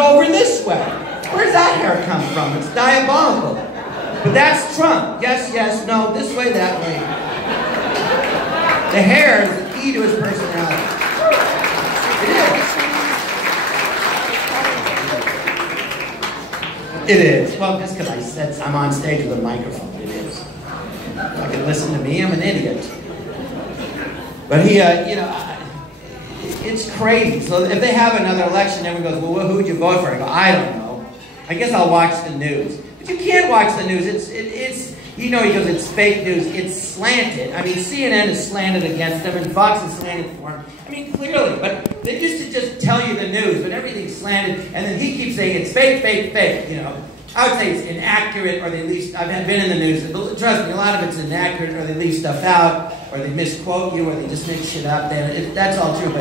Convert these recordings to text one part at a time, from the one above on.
over this way. Where's that hair come from? It's diabolical. But that's Trump. Yes, yes, no, this way, that way. The hair is the key to his personality. It is. Well, just because I said I'm on stage with a microphone, it is. If I can listen to me, I'm an idiot. But he, you know, it's crazy. So if they have another election, everyone goes, well, who would you vote for? I go, I don't know. I guess I'll watch the news. But you can't watch the news. It's you know, he goes, it's fake news. It's slanted. I mean, CNN is slanted against him, and Fox is slanted for him. I mean, clearly. But they used to just tell you the news, but everything's slanted. And then he keeps saying it's fake, fake, fake. You know, I would say it's inaccurate, or they leave. I've been in the news. Trust me, a lot of it's inaccurate, or they leave stuff out, or they misquote you, or they just make shit up. That's all true.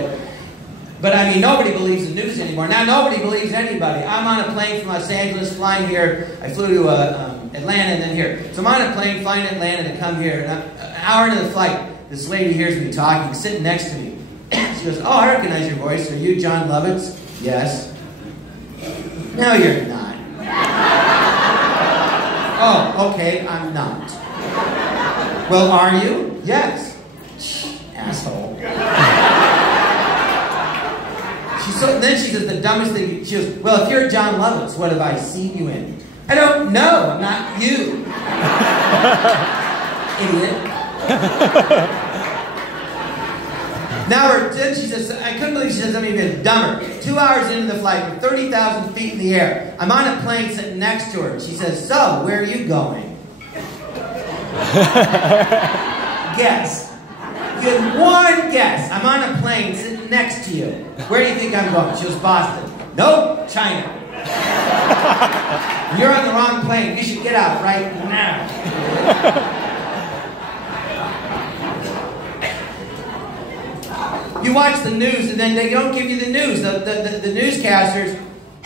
But I mean, nobody believes the news anymore. Now nobody believes anybody. I'm on a plane from Los Angeles, flying here. I flew to Atlanta and then here. So I'm on a plane flying to Atlanta to come here. And an hour into the flight, this lady hears me talking, sitting next to me. She goes, oh, I recognize your voice. Are you Jon Lovitz? Yes. No, you're not. Oh, okay, I'm not. Well, are you? Yes. Asshole. Then she says the dumbest thing. She goes, well, if you're Jon Lovitz, what have I seen you in? I don't know. I'm not you. Idiot. Then she says, I couldn't believe she said something even dumber. 2 hours into the flight, we're 30,000 feet in the air. I'm on a plane sitting next to her. She says, so, where are you going? Guess. You had one guess. I'm on a plane sitting next to you. Where do you think I'm going? She was Boston. Nope, China. You're on the wrong plane. You should get out right now. You watch the news and then they don't give you the news. The newscasters,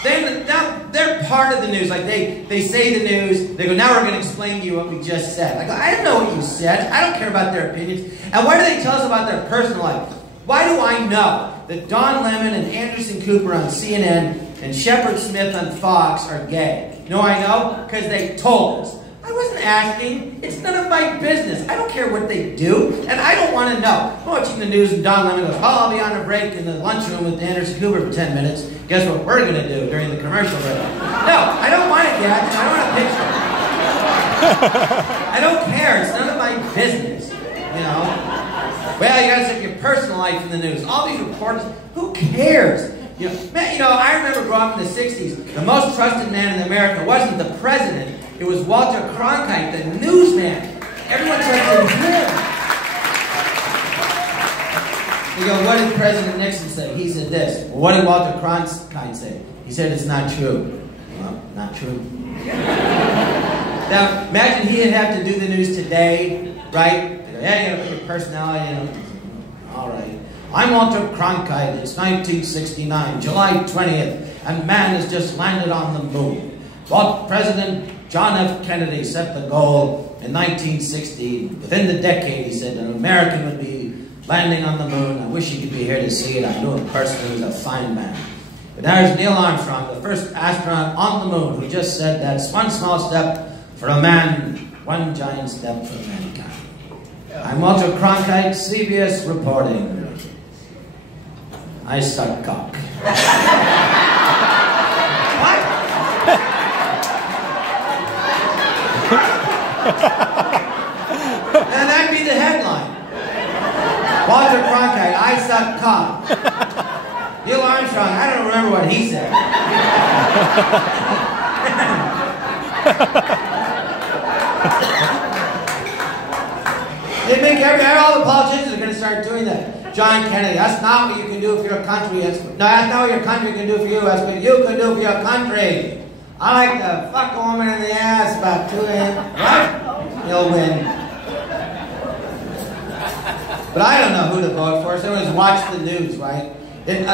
they're part of the news. Like they say the news, they go, now we're going to explain to you what we just said. I go, I don't know what you said. I don't care about their opinions. And why do they tell us about their personal life? Why do I know that Don Lemon and Anderson Cooper on CNN and Shepard Smith on Fox are gay? You know why I know? Because they told us. I wasn't asking. It's none of my business. I don't care what they do, and I don't want to know. I'm watching the news and Don Lemon goes, well, I'll be on a break in the lunchroom with Anderson Cooper for 10 minutes. Guess what we're going to do during the commercial break? No, I don't want it, Dad. I don't want a picture. I don't care. It's none of my business. You know? Well, you guys have your personal life in the news. All these reports, who cares? You know, I remember growing up in the 60s, the most trusted man in America wasn't the president, it was Walter Cronkite, the newsman. Everyone trusted him. You go, what did President Nixon say? He said this. Well, what did Walter Cronkite say? He said it's not true. Well, not true. Now, imagine he'd have to do the news today, right? They go, yeah, you gotta put your personality in. All right. I'm Walter Cronkite. It's 1969, July 20th, and man has just landed on the moon. Well, President John F. Kennedy set the goal in 1960. Within the decade, he said, an American would be landing on the moon. I wish he could be here to see it. I knew him personally. He was a fine man. But there's Neil Armstrong, the first astronaut on the moon, who just said that's one small step for a man, one giant step for mankind. I'm Walter Cronkite, CBS reporting. I suck cock. What? And that'd be the headline. Walter Cronkite, I suck cock. Neil Armstrong, I don't remember what he said. They make all the politicians are going to start doing that. John Kennedy, that's not what you can do for your country. No, that's not what your country can do for you. That's what you can do for your country. I like to fuck a woman in the ass about 2 inches. What? You'll win. But I don't know who to vote for, so everyone's watched the news, right?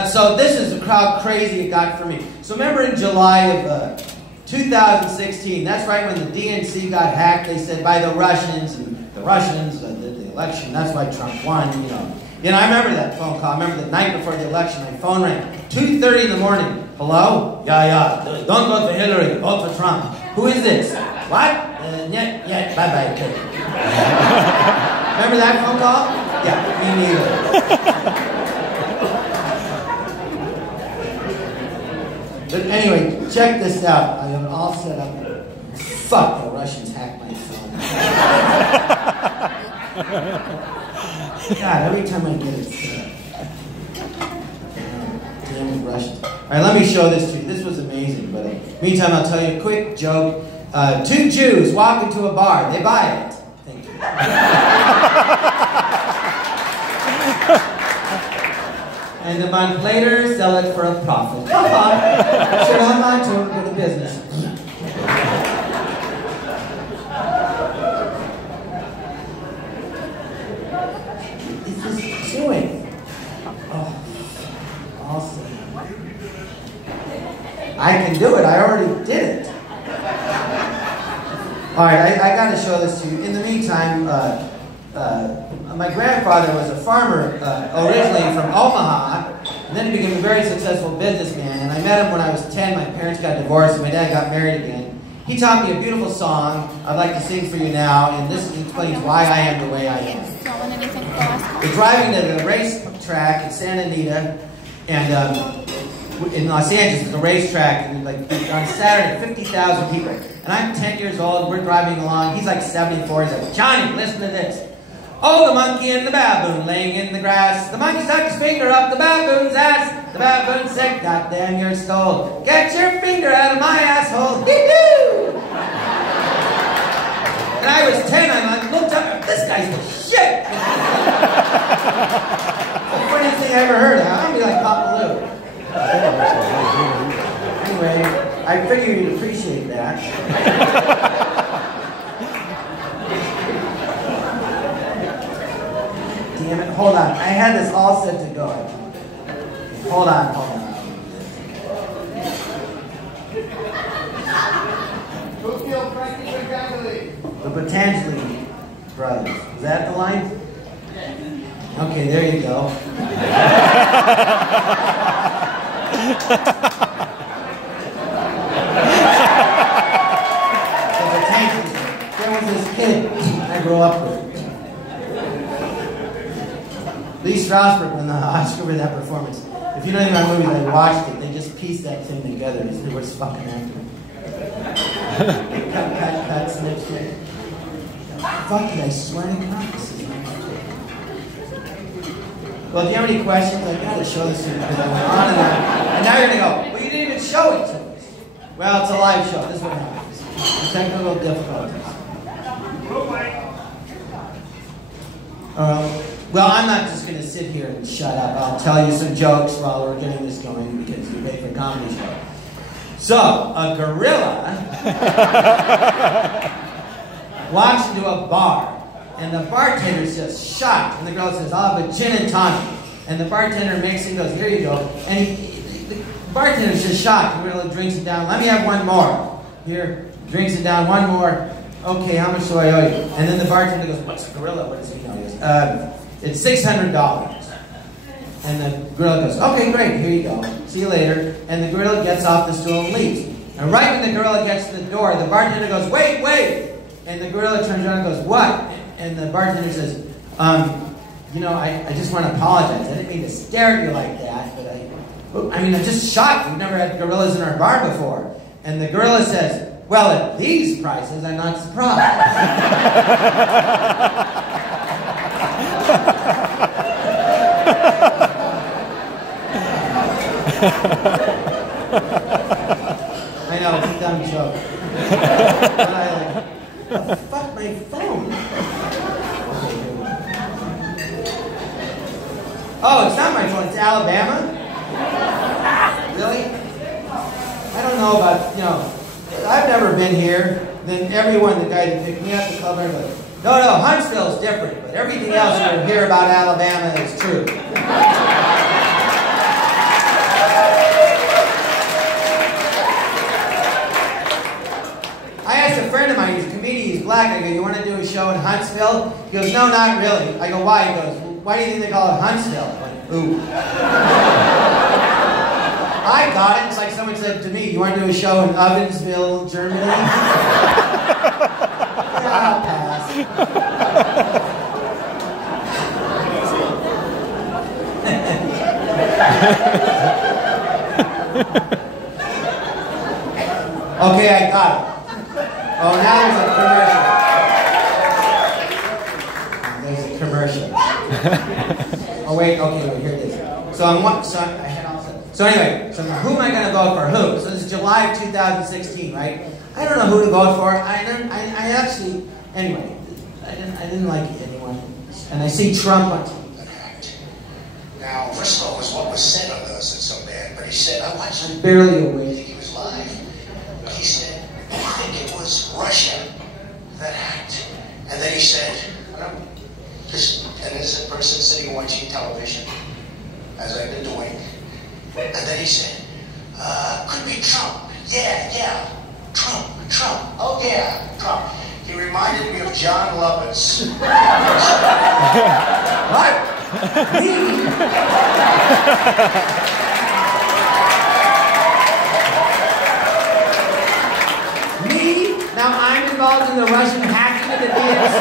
So this is how crazy it got for me. So remember in July of 2016, that's right when the DNC got hacked, they said by the Russians, and the Russians did the election, that's why Trump won, you know. I remember that phone call. I remember the night before the election, my phone rang. 2:30 in the morning, Hello? Yeah. Don't vote for Hillary. Vote for Trump. Who is this? What? Yeah. Bye. Remember that phone call? Yeah, me neither. But anyway, check this out. I am all set up. Fuck, the Russians hacked my phone. God, every time I get it set up. Damn Russians. All right, let me show this to you. This was amazing, but meantime, I'll tell you a quick joke. Two Jews walk into a bar. They buy it. Thank you. And a month later, sell it for a profit. Should I mind to go to business? It's just chewing. Oh, awesome. I can do it. I already did it. All right, I got to show this to you. In the meantime, my grandfather was a farmer originally from Omaha, and then he became a very successful businessman. And I met him when I was 10. My parents got divorced, and my dad got married again. He taught me a beautiful song I'd like to sing for you now, and this explains why I am the way I am. We're driving to the racetrack in Santa Anita, and in Los Angeles, there's a racetrack, and like on Saturday, 50,000 people. And I'm 10 years old, we're driving along, he's like 74, he's like, Johnny, listen to this. Oh, the monkey and the baboon laying in the grass. The monkey stuck his finger up the baboon's ass. The baboon said, God damn your skull. Get your finger out of my asshole. Hee-hoo! And I was 10, I looked up, this guy's the shit. The funniest thing I ever heard. I'm gonna be like Papa Lou. Anyway, I figure you'd appreciate that. Damn it, hold on. I had this all set to go. Hold on. The Patanjali brothers. Is that the line? Okay, there you go. There was this kid I grew up with. Lee Strasberg won the Oscar for that performance. If you know any of my movies, I watched it. They just pieced that thing together. They were just fucking acting. Cut, snip, snip. Fuck it, I swear to God, this is not my fault. Well, if you have any questions, I gotta show this to you because I went on and on. And now you're gonna go, well, you didn't even show it to us. Well, it's a live show. This is what happens. Technical difficulties. Well, I'm not just going to sit here and shut up. I'll tell you some jokes while we're getting this going because we paid for a comedy show. So, a gorilla walks into a bar, and the bartender's just shocked. And the girl says, I'll have a gin and tonic. And the bartender makes it and goes, here you go. And the bartender's just shocked. The gorilla drinks it down. Let me have one more. Here, drinks it down. One more. Okay, how much do I owe you? And then the bartender goes, what's a gorilla? What does he know? He goes, it's $600. And the gorilla goes, okay, great, here you go. See you later. And the gorilla gets off the stool and leaves. And right when the gorilla gets to the door, the bartender goes, wait. And the gorilla turns around and goes, what? And the bartender says, you know, I just want to apologize. I didn't mean to stare at you like that, but I'm just shocked. We've never had gorillas in our bar before. And the gorilla says, well, at these prices, I'm not surprised. I know, it's a dumb joke. But I like, oh, fuck my phone. Oh, it's not my phone, it's Alabama? Really? I don't know about, I've never been here. Then everyone, the guy that picked me up, the club, goes, no, Huntsville's different, but everything else you hear about Alabama is true. I asked a friend of mine, he's a comedian, he's black, I go, you want to do a show in Huntsville? He goes, no, not really. I go, why? He goes, why do you think they call it Huntsville? I went, ooh. I got it. It's like someone said to me, you want to do a show in Evansville, Germany? Yeah, I'll pass. Okay, I got it. Oh, now there's a commercial. Oh wait, okay, wait, here it is. So I'm one. So I had all set. So anyway, so who am I going to vote for? Who? So this is July of 2016, right? I don't know who to vote for. I actually. Anyway, I didn't like anyone, and I see Trump on. Now, first of all, was what was said on those that's so bad. But he said, I watched him. Barely I awake. think he was live. But he said, I think it was Russia that hacked. And then he said, this an innocent person sitting watching television, as I've been doing. And then he said, could be Trump. Yeah, Trump. Oh yeah, Trump. He reminded me of Jon Lovitz. What? Me? Me? Now I'm involved in the Russian hacking of the DNC?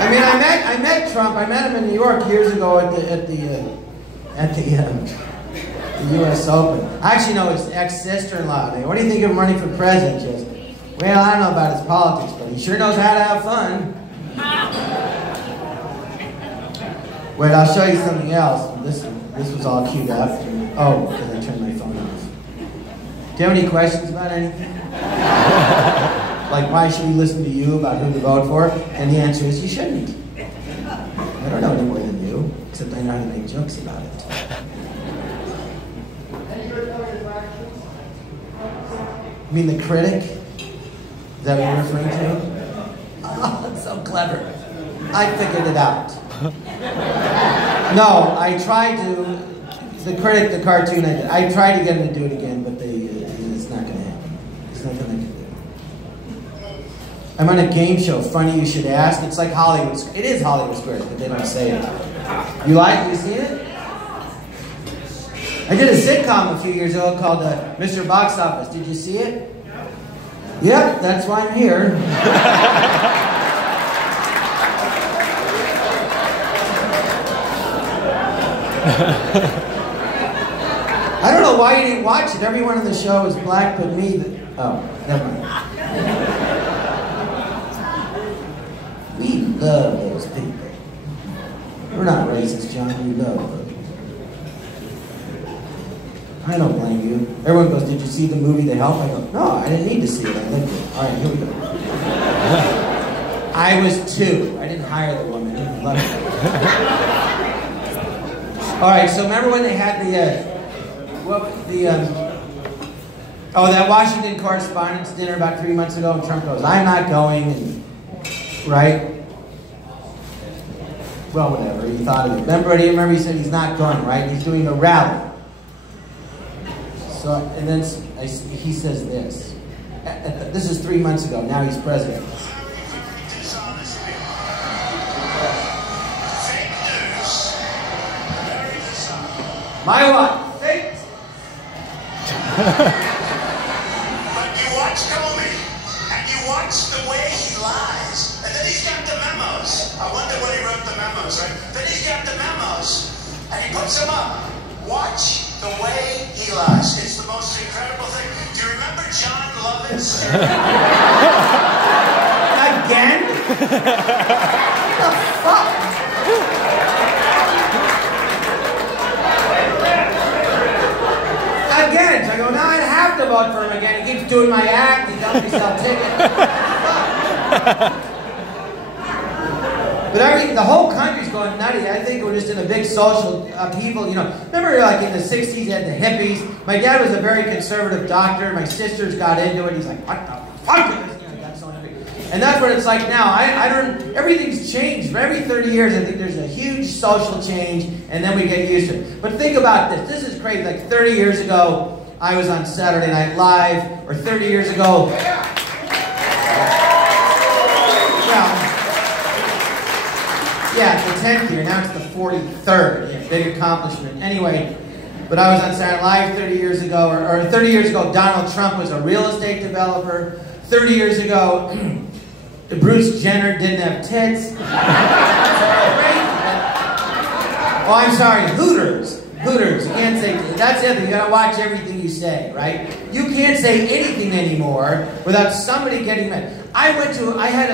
I mean, I met Trump. I met him in New York years ago at the U.S. Open. I actually know his ex-sister-in-law. What do you think of him running for president? She goes, well, I don't know about his politics, but he sure knows how to have fun. Wait, I'll show you something else. This was all queued up. Oh, because I turned my phone off. Do you have any questions about anything? Like, why should we listen to you about who to vote for? And the answer is, you shouldn't. I don't know any more than you, except I know how to make jokes about it. You mean the critic? Is that what you're referring to? Oh, that's so clever. I figured it out. No, I tried to. The critic, the cartoon, I tried to get him to do it again, but it's not going to happen. There's nothing I can do. I'm on a game show, Funny You Should Ask. It's like Hollywood. It is Hollywood Squares, but they don't say it. You seen it? I did a sitcom a few years ago called Mr. Box Office. Did you see it? Yep, that's why I'm here. I don't know why you didn't watch it. Everyone on the show is black but me. Oh, never mind. We love those people. We're not racist, John. We love them. I don't blame you. Everyone goes, did you see the movie The Help? I go, no, I didn't need to see it. I liked it. All right, here we go. I was 2. I didn't hire the woman. I didn't love it. All right, so remember when they had that Washington Correspondents' Dinner about 3 months ago, and Trump goes, I'm not going, and, right? Well, whatever, he thought of it. Remember he said he's not going, right? He's doing a rally. So, and then he says this. This is 3 months ago, now he's president. My what? Fake. But you watch Comey, and you watch the way he lies, and then he's got the memos. I wonder when he wrote the memos, right? Then he's got the memos, and he puts them up. Watch the way he lies. It's the most incredible thing. Do you remember Jon Lovitz? Again? What the fuck? Again. So I go, now I have to vote for him again. He keeps doing my act. He tells me to sell tickets. But the whole country's going nutty. I think we're just in a big social upheaval. You know, remember like in the 60s, you had the hippies. My dad was a very conservative doctor. My sisters got into it. He's like, what the fuck is this? You know, got so angry. And that's what it's like now. I don't, everything's changed. For every 30 years, I think there's a huge social change, and then we get used to it. But think about this. This is crazy. Like 30 years ago, I was on Saturday Night Live, or 30 years ago. Well, Yeah, the 10th year. Now it's the 43rd. Yeah, big accomplishment. Anyway, but I was on Saturday Night Live 30 years ago, or 30 years ago, Donald Trump was a real estate developer. 30 years ago, Bruce Jenner didn't have tits. Oh, I'm sorry, Hooters. Hooters. You can't say, that's the other thing. You gotta watch everything you say, right? You can't say anything anymore without somebody getting mad. I had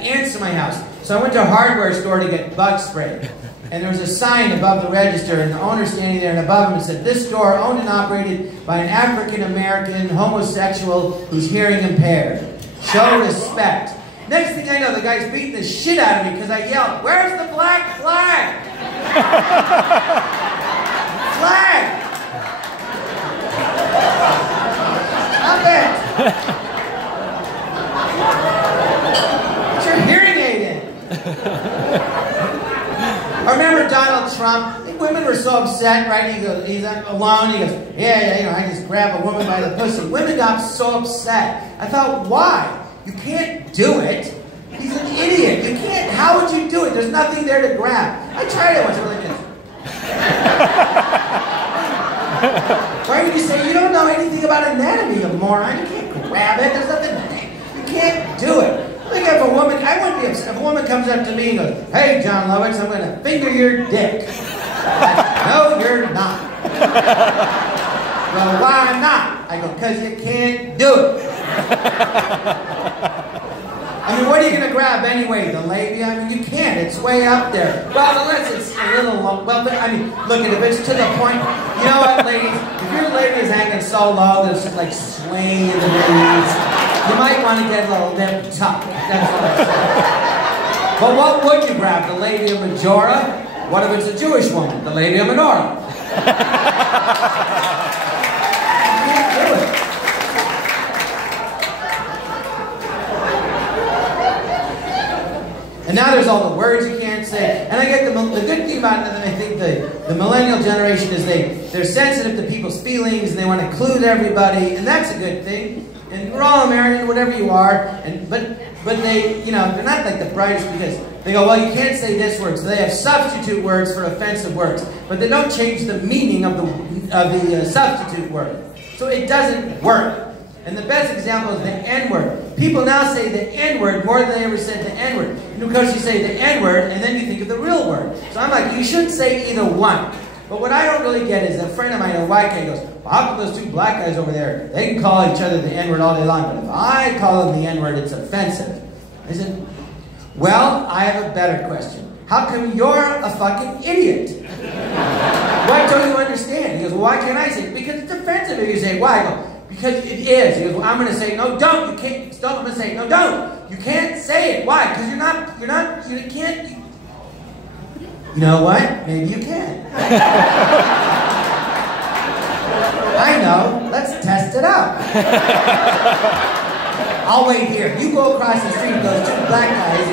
ants in my house. So I went to a hardware store to get bug spray. And there was a sign above the register, and the owner standing there, and above him it said, "This store owned and operated by an African-American homosexual who's hearing impaired. Show respect." Next thing I know, the guy's beating the shit out of me because I yelled, "Where's the black flag?" Flag! Stop it! Put your hearing aid in. I remember Donald Trump. I think women were so upset, right? He goes, he's alone. He goes, yeah, I just grab a woman by the pussy. Women got so upset. I thought, why? You can't do it. He's an idiot. You can't. How would you do it? There's nothing there to grab. I tried it once. I'm like this. Why would you say you don't know anything about anatomy, you moron? You can't grab it. There's nothing. You can't do it. I think if a woman, I wouldn't be upset if a woman comes up to me and goes, "Hey, Jon Lovitz, I'm going to finger your dick." No, you're not. Well, why not? I go, because you can't do it. I mean, what are you going to grab anyway? The labia? I mean, you can't. It's way up there. Well, unless it's a little low. Well, I mean, look, if it's to the point, you know what, ladies? If your labia is hanging so low that it's just like swaying in the breeze, you might want to get a little nip tuck. That's what I'm saying. But what would you grab? The labia majora? What if it's a Jewish woman? The labia minora. You can't do it. And now there's all the words you can't say. And I get the good thing about it, and I think the millennial generation is they're sensitive to people's feelings, and they want to include everybody, and that's a good thing. And we're all American, whatever you are. But they, they're not like the brightest because they go, well, you can't say this word. So they have substitute words for offensive words, but they don't change the meaning of the substitute word. So it doesn't work. And the best example is the N-word. People now say the N-word more than they ever said the N-word. And of course you say the N-word, and then you think of the real word. So I'm like, you shouldn't say either one. But what I don't really get is a friend of mine, a white guy, goes, well, how come those two black guys over there, they can call each other the N-word all day long, but if I call them the N-word, it's offensive. I said, well, I have a better question. How come you're a fucking idiot? Why don't you understand? He goes, well, why can't I say it? Because it's offensive if you say it. Why? I go, because it is. He goes, well, I'm going to say, no, don't. You can't. Stop. I'm going to say, no, don't. You can't say it. Why? Because you can't. You know what? Maybe you can. I know. Let's test it out. I'll wait here. You go across the street, those two black guys,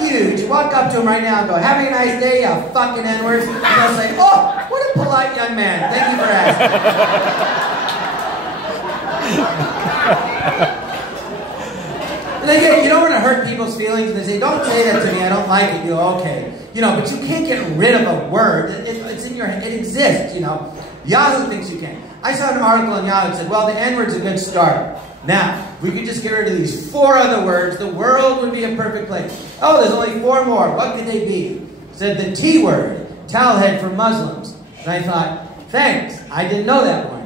huge. You walk up to them right now and go, having a nice day, you fucking N-words. And they'll say, oh, what a polite young man. Thank you for asking. And again, you don't want to hurt people's feelings. And they say, don't say that to me. I don't like it. You go, okay. But you can't get rid of a word. It's in your head. It exists, Yahoo thinks you can. I saw an article on Yahoo that said, well, the N-word's a good start. Now, we could just get rid of these 4 other words. The world would be a perfect place. Oh, there's only 4 more. What could they be? It said the T word, towel head for Muslims. And I thought, thanks. I didn't know that one.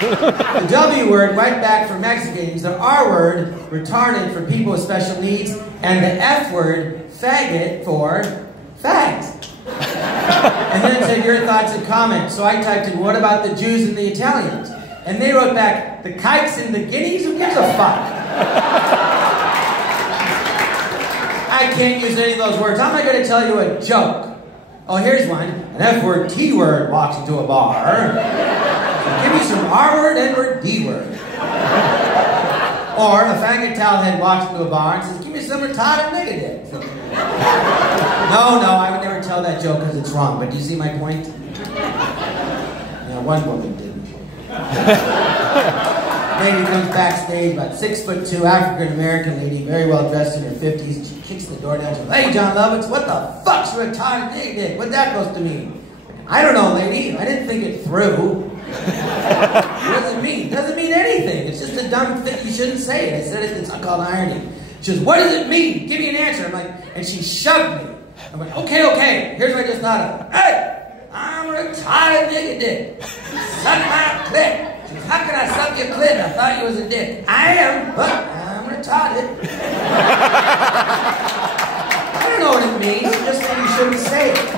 The W word, right back for Mexicans. The R word, retarded for people with special needs. And the F word, faggot for fags. And then it said your thoughts and comments. So I typed in, what about the Jews and the Italians? And they wrote back, the kikes and the guineas? Who gives a fuck? I can't use any of those words. How am I going to tell you a joke? Oh, here's one. An F word, T word walks into a bar. Give me some R word, N word, D word. Or a faggot towel head walks into a bar and says, give me some retarded nigga dick. No, I would never tell that joke because it's wrong. But do you see my point? Yeah, one woman didn't. Lady comes backstage, about 6'2", African-American lady, very well dressed in her 50s. She kicks the door down. She goes, "Hey, Jon Lovitz, what the fuck's a retarded dick? What's that supposed to mean?" "I don't know, lady. I didn't think it through." What does it mean? It doesn't mean anything. It's just a dumb thing. You shouldn't say it. I said it. It's called irony. She goes, "What does it mean? Give me an answer." I'm like, and she shoved me. I'm like, okay. Here's what I just thought of. "Hey, I'm a retarded nigga dick. Suck my clit." She goes, "How can I suck your clit? I thought you was a dick." "I am, but I'm retarded." I don't know what it means. It just means you shouldn't say it.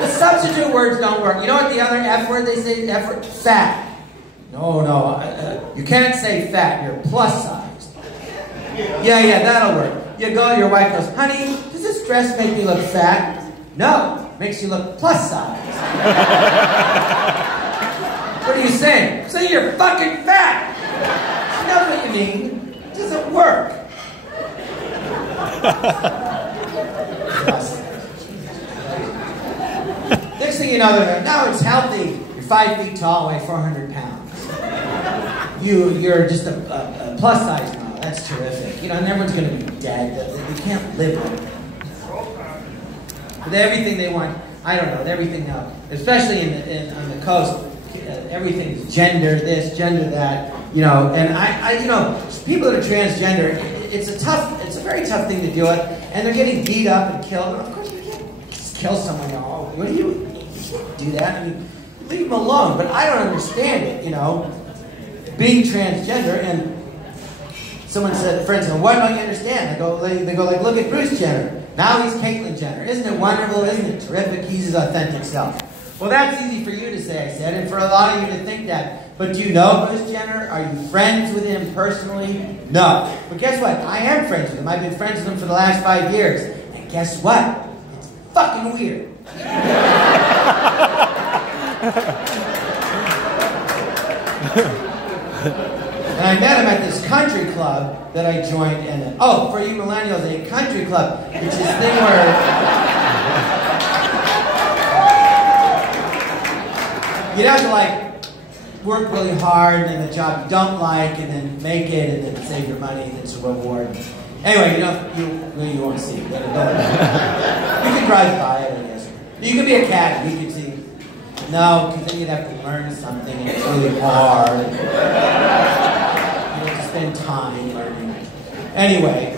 The substitute words don't work. You know what the other F word they say? F word? Fat. No. You can't say fat. You're plus sized. Yeah, that'll work. You go, your wife goes, "Honey, does this dress make me look fat?" "No, it makes you look plus sized." "What are you saying?" "I'm saying you're fucking fat." She knows what you mean. It doesn't work. Next thing you know, now it's healthy. You're 5 feet tall, weigh 400 pounds. You're just a plus size model. That's terrific. You know, and everyone's going to be dead. They can't live with it. But everything they want, I don't know, everything now, especially on the coast, everything's gender this, gender that, you know, and I you know, people that are transgender, it's a very tough thing to deal with, and they're getting beat up and killed. And of course, you can't just kill someone. Oh, what do you can't do that? I mean, leave them alone. But I don't understand it, you know, being transgender. And someone said, friends said, "What don't you understand?" They go like, "Look at Bruce Jenner. Now he's Caitlyn Jenner. Isn't it wonderful? Isn't it terrific? He's his authentic self." Well, that's easy for you to say, I said, and for a lot of you to think that. But do you know Bruce Jenner? Are you friends with him personally? No. But guess what? I am friends with him. I've been friends with him for the last 5 years. And guess what? It's fucking weird. And I met him at this country club that I joined. And oh, for you millennials, a country club, which is this thing where you'd have to like work really hard and then a job you don't like and then make it and then save your money and it's a reward. Anyway, you won't see it. You can drive by it, I guess. You could be a cat. You could see. No, because then you'd have to learn something and it's really hard. You have to spend time learning. Anyway,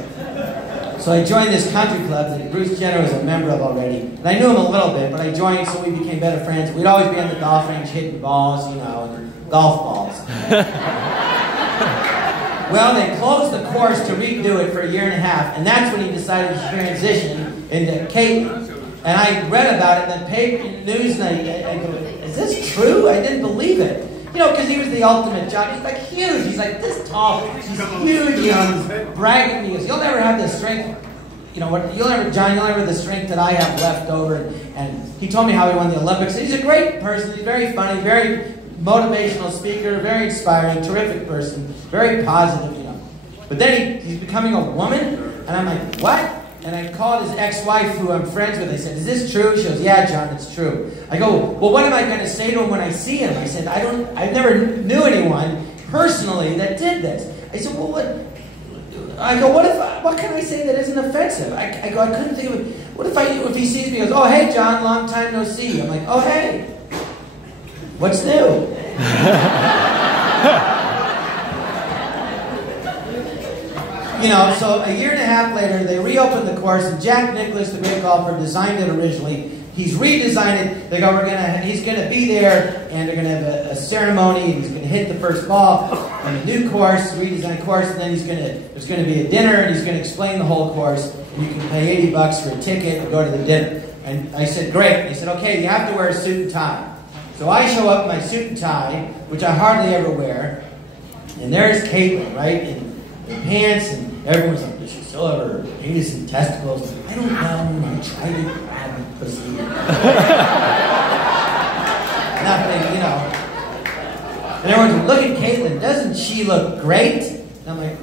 so I joined this country club that Bruce Jenner was a member of already. And I knew him a little bit, but I joined so we became better friends. We'd always be on the golf range hitting balls, you know, and golf balls. Well, they closed the course to redo it for 1.5 years, and that's when he decided to transition into Caitlyn. And I read about it in the paper, news, and I go, "Is this true?" I didn't believe it. You know, because he was the ultimate jock. He's like huge. He's like this tall. He's huge. You know, he's bragging. He goes, "You'll never have the strength. You know what? John, you'll never have the strength that I have left over." And he told me how he won the Olympics. He's a great person. He's very funny, very motivational speaker, very inspiring, terrific person, very positive. You know, but then he's becoming a woman, and I'm like, what? And I called his ex-wife, who I'm friends with. I said, "Is this true?" She goes, "Yeah, John, it's true." I go, "Well, what am I going to say to him when I see him?" I said, I never knew anyone personally that did this. I said, "Well, what?" I go, what can I say that isn't offensive? I go, I couldn't think of it. What if he sees me, he goes, "Oh, hey, John, long time no see." I'm like, "Oh, hey, what's new?" You know, so 1.5 years later, they reopened the course, and Jack Nicklaus, the great golfer, designed it originally. He's redesigned it. They go, he's gonna be there, and they're gonna have a ceremony, and he's gonna hit the first ball on a new course, redesigned course, and then there's gonna be a dinner, and he's gonna explain the whole course, and you can pay $80 for a ticket and go to the dinner. And I said, great. They said, okay, you have to wear a suit and tie. So I show up in my suit and tie, which I hardly ever wear, and there's Caitlyn, right, in pants, and everyone's like, "Does she still have her penis and testicles?" I don't know. I tried to grab my pussy. Nothing, you know. And everyone's like, "Look at Caitlyn. Doesn't she look great?" And I'm like,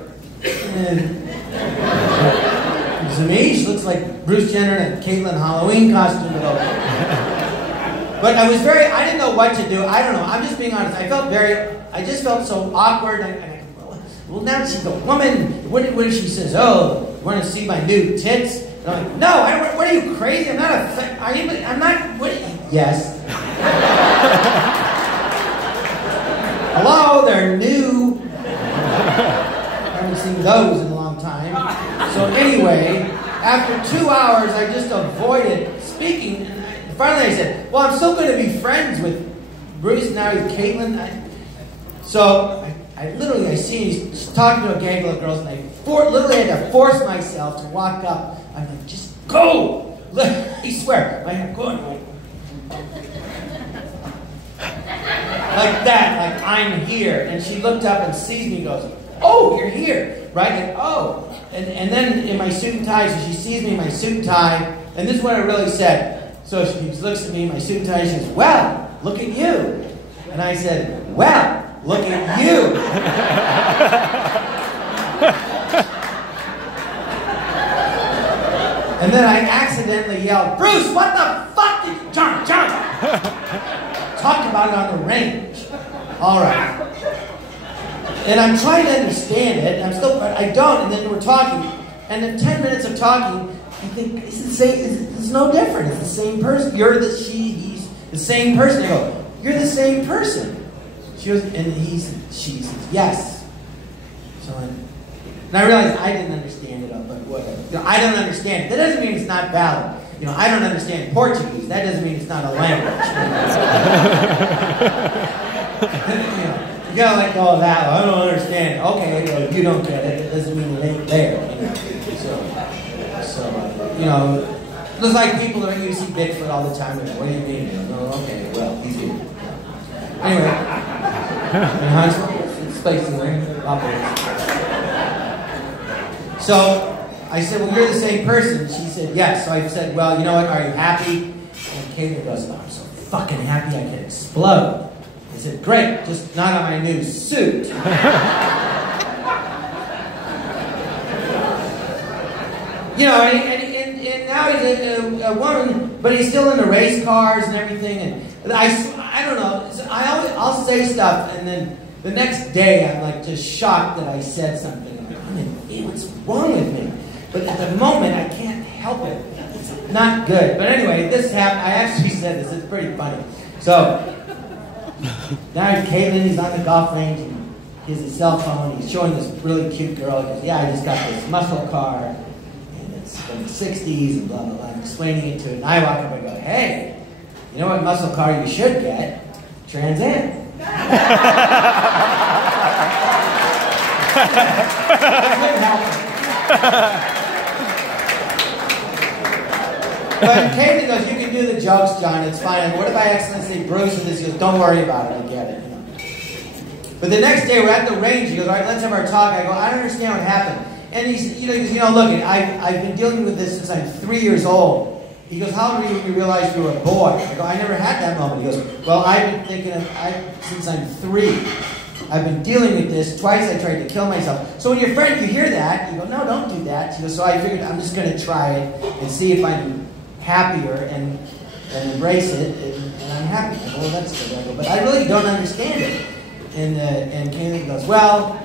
to me, she looks like Bruce Jenner in a Caitlyn Halloween costume. But I didn't know what to do. I don't know. I'm just being honest. I just felt so awkward. Well, now she's a woman. What if she says, oh, you want to see my new tits? And I'm like, no, I don't. What are you, crazy? I'm not I'm not, what? Yes. Hello, they're new. I haven't seen those in a long time. So anyway, after 2 hours, I just avoided speaking. And finally I said, well, I'm still going to be friends with Bruce, now he's Caitlin. I literally see he's talking to a gang of girls, and I literally had to force myself to walk up. I'm like, just go! I swear, I am going. Like that, like I'm here. And she looked up and sees me and goes, oh, you're here, right? And oh. And then in my suit and tie, so she sees me in my suit and tie, and this is what I really said. So she looks at me in my suit and tie, and she says, well, look at you. And I said, well, look at you. And then I accidentally yelled, Bruce, what the fuck did you... John! Talked about it on the range. All right. And I'm trying to understand it, and I don't, and then we're talking, and in 10 minutes of talking, I think, it's the same, it's no different, it's the same person. He's the same person. I go, you're the same person. She goes, and she says, yes. So and I realized I didn't understand it, but whatever. I don't understand it. That doesn't mean it's not valid. I don't understand Portuguese. That doesn't mean it's not a language. You gotta let go of that. I don't understand. Okay, you don't get it. It doesn't mean it ain't there. It's like people that you see Bigfoot all the time. What do you mean? Okay, well, he's here. Anyway, in Huntsville, it's basically operates. So I said, well, you're the same person. She said, yes. So I said, well, you know what? Are you happy? And Caitlin goes, oh, I'm so fucking happy I can explode. I said, great, just not on my new suit. And now he's a woman, but he's still into race cars and everything. And I don't know. I'll say stuff, and then the next day I'm like just shocked that I said something. I'm like, what's wrong with me? But at the moment I can't help it. It's not good. But anyway, this happened. I actually said this. It's pretty funny. So now Caitlin, he's on the golf range, and he has a cell phone. He's showing this really cute girl. He goes, yeah, I just got this muscle car, and it's from the 60s, and blah, blah, blah. I'm explaining it to her, and I walk up and go, hey, you know what muscle car you should get? Trans Am. But Caitlin goes, you can do the jokes, John, it's fine. What if I accidentally say Bruce and this? He goes, don't worry about it, I get it. But the next day we're at the range, he goes, all right, let's have our talk. I go, I don't understand what happened. And he goes, look, I've been dealing with this since I'm 3 years old. He goes, how old were you when you realized you were a boy? I go, I never had that moment. He goes, well, I've been thinking since I'm 3. I've been dealing with this. Twice I tried to kill myself. So when your friend, you hear that, you go, no, don't do that. She goes, so I figured I'm just going to try it and see if I'm happier and embrace it, and I'm happy. I go, well, that's good. I go, but I really don't understand it. And Caitlin goes, well,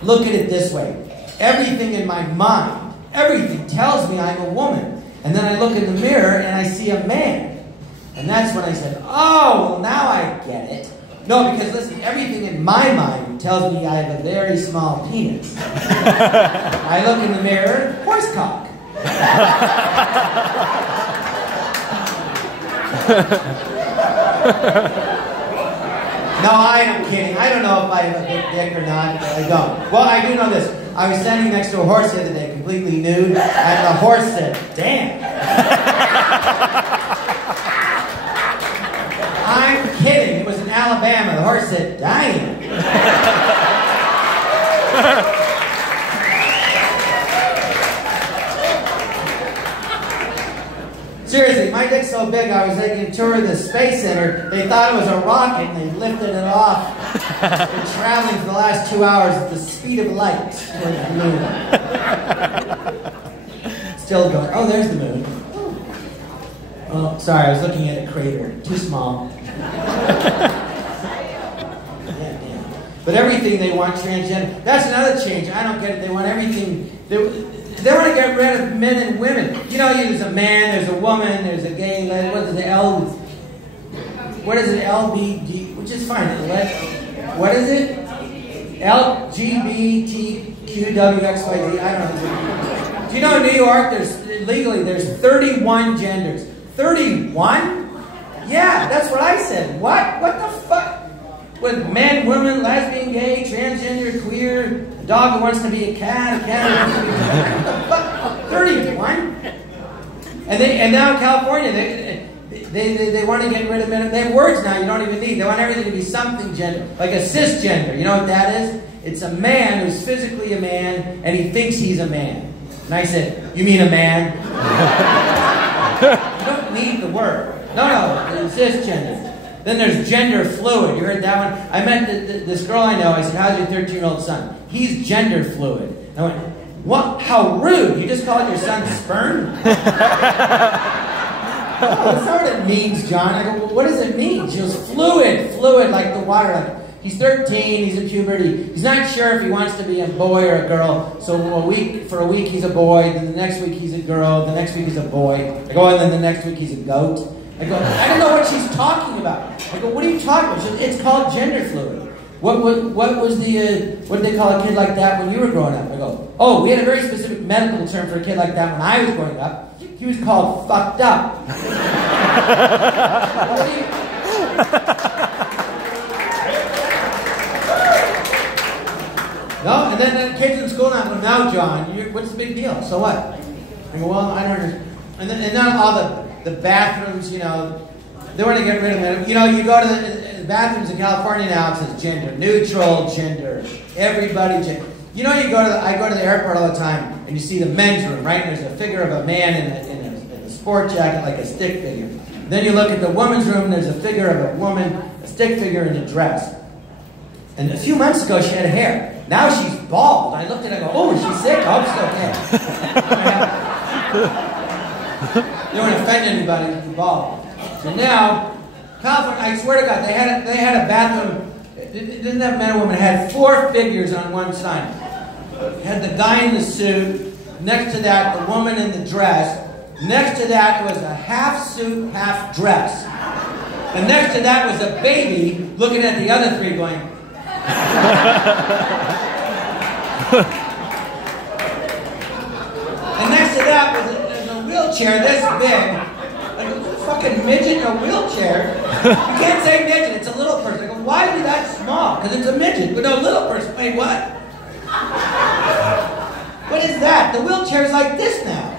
look at it this way. Everything in my mind, everything tells me I'm a woman. And then I look in the mirror and I see a man. And that's when I said, oh, well, now I get it. No, because listen, everything in my mind tells me I have a very small penis. I look in the mirror, horse cock. No, I am kidding. I don't know if I have a big dick or not. I don't. Well, I do know this. I was standing next to a horse the other day, completely nude, and the horse said, damn. I'm kidding. It was in Alabama. The horse said, damn. Seriously, my dick's so big, I was taking a tour of the Space Center. They thought it was a rocket, and they lifted it off. Been traveling for the last 2 hours at the speed of light towards the moon. Still going. Oh, there's the moon. Oh, sorry, I was looking at a crater. Too small. But everything they want transgender. That's another change. I don't get it. They want everything. They want to get rid of men and women. You know, there's a man, there's a woman, there's a gay, what is it, LBG, which is fine. What is it? LGBTQWXYZ. I don't know. Do you know in New York, there's 31 genders. 31? Yeah, that's what I said. What? What the fuck? With men, women, lesbian, gay, transgender, queer, a dog who wants to be a cat who wants to be what the fuck? 31? And now in California, they want to get rid of men. They have words now you don't even need. They want everything to be something gender, like a cisgender. You know what that is? It's a man who's physically a man, and he thinks he's a man. And I said, you mean a man? You don't need the word. No, it's cisgender. Then there's gender fluid. You heard that one? I met this girl I know. I said, how's your 13-year-old son? He's gender fluid. I went, what? How rude. You just called your son sperm? Oh, that's not what it means, John. I go, well, what does it mean? She goes, fluid like the water. Like, he's 13, he's in puberty. He's not sure if he wants to be a boy or a girl. So for a week he's a boy, then the next week he's a girl, the next week he's a boy. I go, and then the next week he's a goat. I go, I don't know what she's talking about. I go, what are you talking about? She goes, it's called gender fluid. What was the, what did they call a kid like that when you were growing up? I go, oh, we had a very specific medical term for a kid like that when I was growing up. He was called fucked up. No, and then kids in school now go, now John, what's the big deal? So what? I go, well, I don't understand. And then all the bathrooms, you know, they want to get rid of it. You know, you go to the bathrooms in California now, it says gender neutral, gender, everybody, gender. You know, I go to the airport all the time, and you see the men's room, right? And there's a figure of a man in a sport jacket, like a stick figure. Then you look at the woman's room, and there's a figure of a woman, a stick figure in a dress. And a few months ago, she had hair. Now she's bald. I looked at her and I go, oh, is she sick? I hope she's okay. You don't want to offend anybody if you're bald. So now, California, I swear to God, they had a bathroom. It didn't have men and women. It had 4 figures on one side. It had the guy in the suit. Next to that, the woman in the dress. Next to that was a half suit, half dress. And next to that was a baby looking at the other 3 going... And next to that was a wheelchair this big. Like a fucking midget in a wheelchair. You can't say midget, it's a little person. I go, why are you that small? Because it's a midget. But no, little person. Wait, what? What is that? The wheelchair's like this now.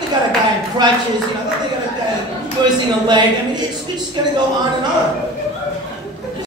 They got a guy in crutches, you know, they got a guy missing a leg. I mean, it's just going to go on and on.